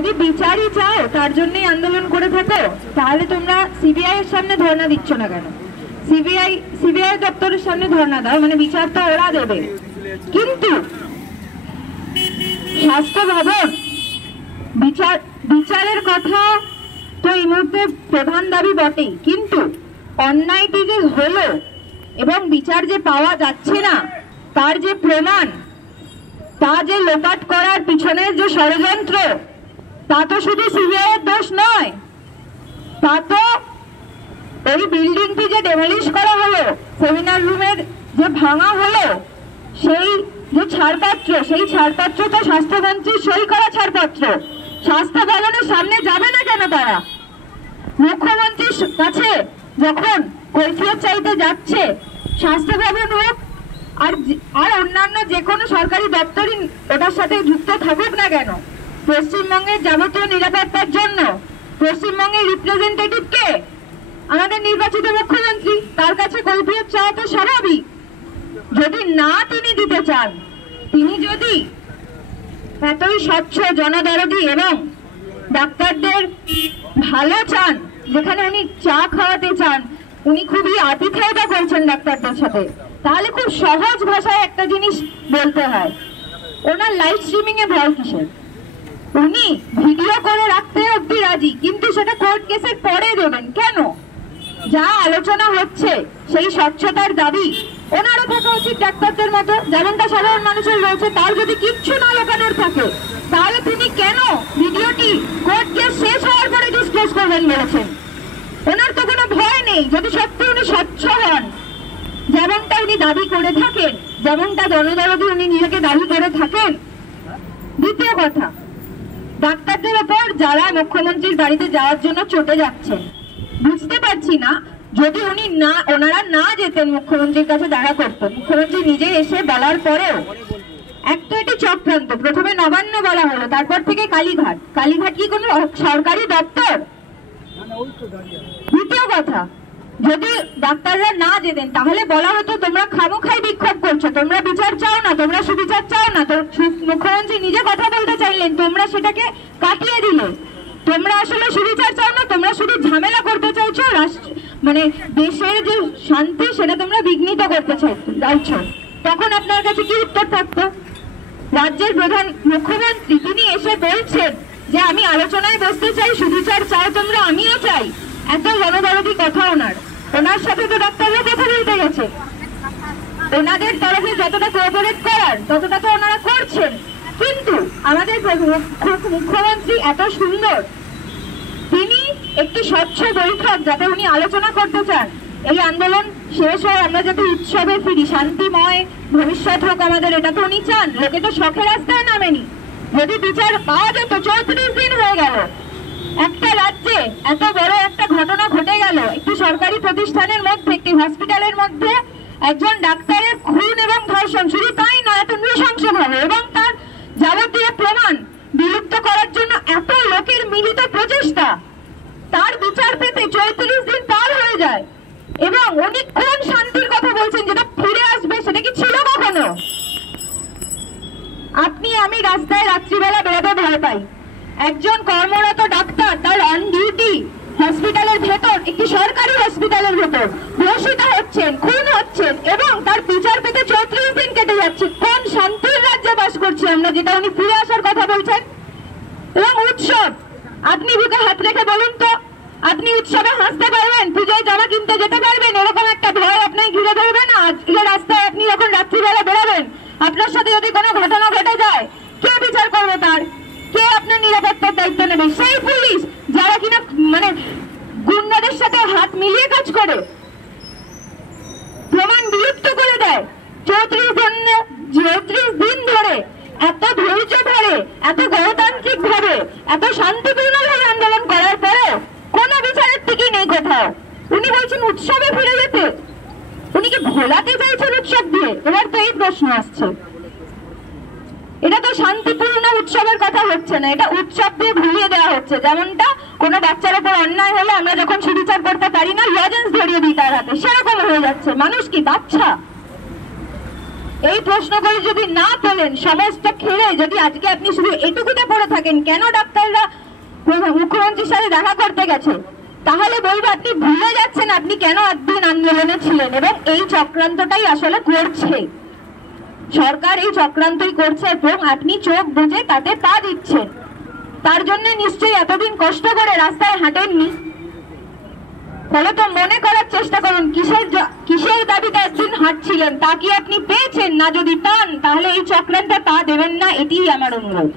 যদি বিচারই চাও, তার জন্যই আন্দোলন করে থাকো, তাহলে তোমরা সিবিআই এর সামনে ধর্ণা দিচ্ছ না কেন? সিবিআই দপ্তরের সামনে ধর্ণা দাও, মানে বিচার তো ওরা দেবে। কিন্তু স্বাস্থ্য ভবন বিচারের কথা তো এই মুহূর্তে প্রধান দাবি বটেই, কিন্তু অন্যায়টি যে হলো এবং বিচার যে পাওয়া যাচ্ছে না, তার যে প্রমাণ, তা যে লোপাট করার পিছনের যে ষড়যন্ত্র, তা তো শুধু সিবিআই এর দোষ নয়, তা তো এই বিল্ডিংটি যে ডেমলিশ করা হলো, সেমিনার রুমের যে ভাঙা হলো, সেই যে ছাড়পত্র, সেই ছাড়পত্র তো স্বাস্থ্যমন্ত্রীর সই করা ছাড়পত্র। স্বাস্থ্য ভবনের সামনে যাবে না কেন তারা? মুখ্যমন্ত্রীর কাছে যখন কৈফিয়ত চাইতে যাচ্ছে, স্বাস্থ্য ভবন হোক আর অন্যান্য যে কোনো সরকারি দপ্তরই ওটার সাথে যুক্ত থাকুক না কেন, পশ্চিমবঙ্গের যাবতীয় নিরাপত্তার জন্য পশ্চিমবঙ্গের রিপ্রেজেন্টেটিভ কে? আমাদের নির্বাচিত মুখ্যমন্ত্রী। তার কাছে কৈফিয়ত চাওয়া তো স্বাভাবিক। যদি না তিনি দিতে চান, তিনি যদি এতই স্বচ্ছ, জনদরদি এবং ডাক্তারদের ভালো চান, যেখানে উনি চা খাওয়াতে চান, উনি খুবই আতিথেয়তা করছেন ডাক্তারদের সাথে, তাহলে খুব সহজ ভাষায় একটা জিনিস বলতে হয়, ওনার লাইভ স্ট্রিমিং এ ভয় কিসের? উনি ভিডিও করে রাখতে অব্দি রাজি, কিন্তু সেটা কোর্ট কেসের পরে দেবেন কেন? যা আলোচনা হচ্ছে সেই স্বচ্ছতার দাবি ওনারও থাকা উচিত ডাক্তারদের মতো, যেমনটা সাধারণ মানুষের রয়েছে। তার যদি কিচ্ছু না লোকানোর থাকে, তাহলে তিনি কেন ভিডিওটি কোর্ট কেস শেষ হওয়ার পরে ডিসক্লোজ করবেন বলেছেন? ওনার তো কোনো ভয় নেই। যদি সত্যি উনি স্বচ্ছ হন, যেমনটা উনি দাবি করে থাকেন, যেমনটা জনদরদি উনি নিজেকে দাবি করে থাকেন। দ্বিতীয় কথা, ডাক্তারদের ওপর যারা মুখ্যমন্ত্রীর বাড়িতে যাওয়ার জন্য চটে যাচ্ছেন, বুঝতে পারছি না, যদি ওনারা না যেতেন মুখ্যমন্ত্রীর কাছে দেখা করতেন, মুখ্যমন্ত্রী নিজে এসে বলার পরেও একটা এটি চক্রান্ত। প্রথমে নবান্ন বলা হলো, তারপর থেকে কালীঘাট। কালীঘাট কি কোনো সরকারি দপ্তর? দ্বিতীয় কথা, যদি ডাক্তাররা না যেতেন, তাহলে বলা হতো তোমরা খামোখাই বিক্ষোভ করছো, তোমরা বিচার চাও না, তোমরা সুবিচার চাও না। তো মুখ্যমন্ত্রী নিজে কথা বলতে চাইলেন, তোমরা সেটাকে কাটিয়ে দিলে। তোমরা আসলে সুবিচার চাও না, তোমরা শুধু ঝামেলা করতে চাইছো, মানে দেশের যে শান্তি সেটা তোমরা বিঘ্নিত করতে চাইছো। তখন আপনার কাছে কি উত্তর থাকতো? রাজ্যের প্রধান মুখ্যমন্ত্রী তিনি এসে বলছেন যে আমি আলোচনায় বসতে চাই, সুবিচার চাও তোমরা, আমিও চাই। এত জনদরদি কথা ওনার সাথে তো ডাক্তাররা কথা বলতে গেছে, ওনাদের তরফে যতটা কোঅপারেট করার ততটা তো ওনারা করছেন। কিন্তু আমাদের মুখ্যমন্ত্রী এত সুন্দর, তিনি একটি স্বচ্ছ বৈঠক, যাতে উনি আলোচনা করতে চান, এই আন্দোলন শেষ হয়ে আমরা যাতে উৎসবে ফিরি, শান্তিময় ভবিষ্যৎ হোক আমাদের, এটা তো উনি চান। লোকে তো শখের রাস্তায় নামেনি। যদি বিচার পাওয়া যেত, 34 দিন হয়ে গেল, একটা রাজ্যে এত বড় একটা ঘটনা ঘটে গেল, একটি সরকারি প্রতিষ্ঠানের মধ্যে, একটি হসপিটালের মধ্যে একজন ডাক্তারের খুন এবং ধর্ষণ। শুধু তাই নয়, এত নৃশংসভাবে, এবং তার যাবতীয় প্রমাণ বিলুপ্ত করার জন্য এত লোকের মিলিত প্রচেষ্টা, তার বিচার পেতে 34 দিন পার হয়ে যায়। এবং উনি কোন শান্তির কথা বলছেন যেটা ফিরে আসবে? সেটা কি ছিল কখনো? আপনি আমি রাস্তায় রাত্রিবেলা বেরোতে ভয় পাই। একজন কর্মরত ডাক্তার তার অন ডিউটি হসপিটালের ভেতর, একটি সরকারি হসপিটালের ভেতর ধর্ষিত হচ্ছেন, খুন হচ্ছেন, এবং তার বিচার পেতে 34 দিন কেটে যাচ্ছে। কোন শান্তির রাজ্যে বাস করছি আমরা, যেটা উনি ফিরে আসার কথা বলছেন? এবং উৎসব, আপনি বুকে হাত রেখে বলুন তো, আপনি উৎসবে হাসতে পারবেন, পুজোয় জামা কিনতে যেতে পারবেন, এরকম একটা ভয় আপনাকে ঘিরে ধরবে না? আজকে রাস্তায় আপনি যখন রাত্রিবেলা বেরোবেন, আপনার সাথে যদি কোনো ঘটনা ঘটে যায়, কে বিচার করবে তার? কে আপনার নিরাপত্তার দায়িত্ব নেবে? সেই পুলিশ যারা কিনা মানে গুন্ডাদের সাথে হাত মিলিয়ে কাজ করে, প্রমাণ বিলুপ্ত করে দেয়। 34 দিন ধরে এত ধৈর্য ধরে, এত গণতান্ত্রিক ভাবে, এত শান্তিপূর্ণ ভাবে আন্দোলন করার পরেও কোনো বিচারের টিকি নেই কোথাও। উনি বলছেন উৎসবে ফিরে যেতে। উনি কি ভোলাতে চাইছেন উৎসব দিয়ে? এবার তো এই প্রশ্ন আসছে। এটা তো শান্তিপূর্ণ উৎসবের কথা হচ্ছে না, এটা উৎসব দিয়ে ভুলিয়ে দেওয়া হচ্ছে। যেমনটা কোনো বাচ্চার উপর অন্যায় হলে আমরা যখন সুবিচার করতে পারি না, লজেন্স ধরিয়ে দিই তার হাতে, সেরকম হয়ে যাচ্ছে। মানুষ কি বাচ্চা? এই প্রশ্নগুলি যদি না তোলেন, সমস্ত খেলে যদি আজকে আপনি শুধু এটুকুতে পড়ে থাকেন কেন ডাক্তাররা মুখ্যমন্ত্রীর সাথে দেখা করতে গেছে, তাহলে বলবো আপনি ভুলে যাচ্ছেন আপনি কেন একদিন আন্দোলনে ছিলেন। এবং এই চক্রান্তটাই আসলে করছে সরকার, এই চক্রান্তই করছে এবং আপনি চোখ বুঝে তাতে পা দিচ্ছেন। তার জন্য নিশ্চয়ই এতদিন কষ্ট করে রাস্তায় হাঁটেননি। ফলে তো মনে করার চেষ্টা করুন কিসের দাবিতে একদিন হাঁটছিলেন, তা কি আপনি পেয়েছেন? না যদি পান তাহলে এই চক্রান্তে পা দেবেন না, এটিই আমার অনুরোধ।